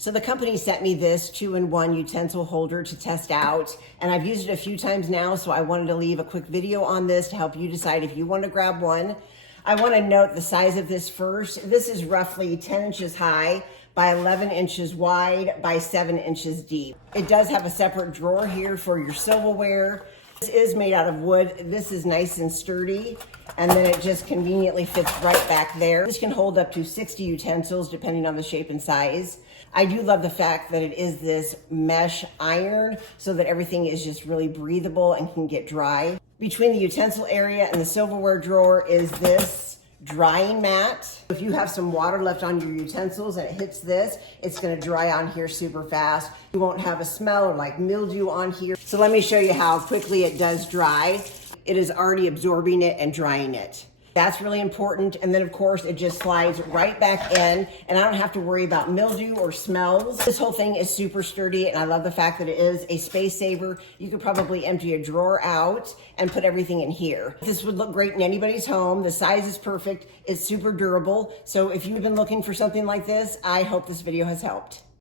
So the company sent me this 2-in-1 utensil holder to test out, and I've used it a few times now, so I wanted to leave a quick video on this to help you decide if you want to grab one. I want to note the size of this first. This is roughly 10 inches high by 11 inches wide by 7 inches deep. It does have a separate drawer here for your silverware. This is made out of wood. This is nice and sturdy, and then it just conveniently fits right back there. This can hold up to 60 utensils depending on the shape and size. I do love the fact that it is this mesh iron so that everything is just really breathable and can get dry. Between the utensil area and the silverware drawer is this drying mat. If you have some water left on your utensils and it hits this, it's gonna dry on here super fast. You won't have a smell or like mildew on here. So let me show you how quickly it does dry. It is already absorbing it and drying it. That's really important. And then of course it just slides right back in and I don't have to worry about mildew or smells. This whole thing is super sturdy and I love the fact that it is a space saver. You could probably empty a drawer out and put everything in here. This would look great in anybody's home. The size is perfect. It's super durable. So if you've been looking for something like this, I hope this video has helped.